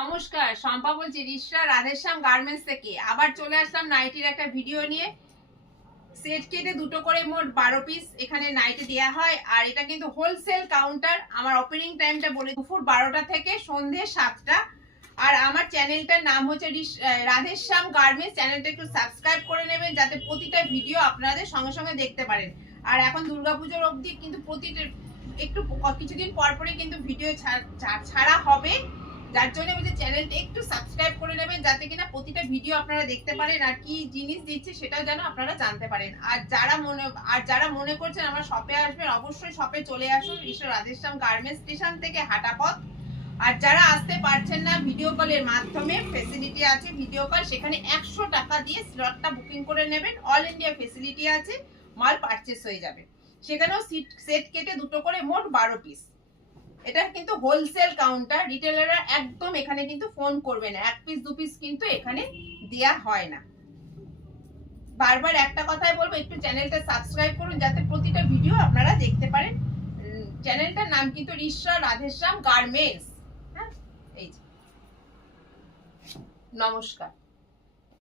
নমস্কার, শম্পা বলছি রিশরা রাধেশ্যাম গার্মেন্টস থেকে। আবার চলে আসলাম নাইটির একটা ভিডিও নিয়ে। সেট কেটে দুটো করে মোট 12 পিস এখানে নাইটি দেওয়া হয়। আর এটা কিন্তু হোলসেল কাউন্টার। আমার ওপেনিং টাইমটা বলে দুপুর 12টা থেকে সন্ধ্যে 7টা। আর আমার চ্যানেলটার নাম হচ্ছে রাধেশ্যাম গার্মেন্টস। চ্যানেলটা একটু সাবস্ক্রাইব করে নেবেন যাতে প্রতিটা ভিডিও আপনাদের সঙ্গে সঙ্গে দেখতে পারেন। আর এখন দুর্গাপুজোর অবধি কিন্তু প্রতিটা একটু কিছুদিন পর পরে কিন্তু ভিডিও ছাড়া হবে, যার জন্য বলছি চ্যানেলটা একটু সাবস্ক্রাইব করে নেবেন যাতে কিনা প্রতিটা ভিডিও আপনারা দেখতে পারেন আর কি জিনিস দিচ্ছে সেটাও যেন আপনারা জানতে পারেন। আর যারা মনে করছেন আমার শপে আসবেন, অবশ্যই শপে চলে আসুন। রিশরা রাধেশ্যাম গার্মেন্টস স্টেশন থেকে হাঁটা পথ। আর যারা আসতে পারছেন না, ভিডিও কলের মাধ্যমে ফেসিলিটি আছে। ভিডিও কল, সেখানে 100 টাকা দিয়ে স্লটটা বুকিং করে নেবেন। অল ইন্ডিয়া ফেসিলিটি আছে, মাল পারচেস হয়ে যাবে। সেখানেও সেট কেটে দুটো করে মোট 12 পিস। এটা কিন্তু হোলসেল কাউন্টার। রিটেলাররা একদম এখানে কিন্তু ফোন করবে না, 1 পিস 2 পিস কিন্তু এখানে দেয়া হয় না। বারবার একটা কথাই বলবো, একটু চ্যানেলটা সাবস্ক্রাইব করুন যাতে প্রতিটা ভিডিও আপনারা দেখতে পারেন। চ্যানেলটার নাম কিন্তু রিশরা রাধেশ্যাম গার্মেন্টস। হ্যাঁ, এই নমস্কার।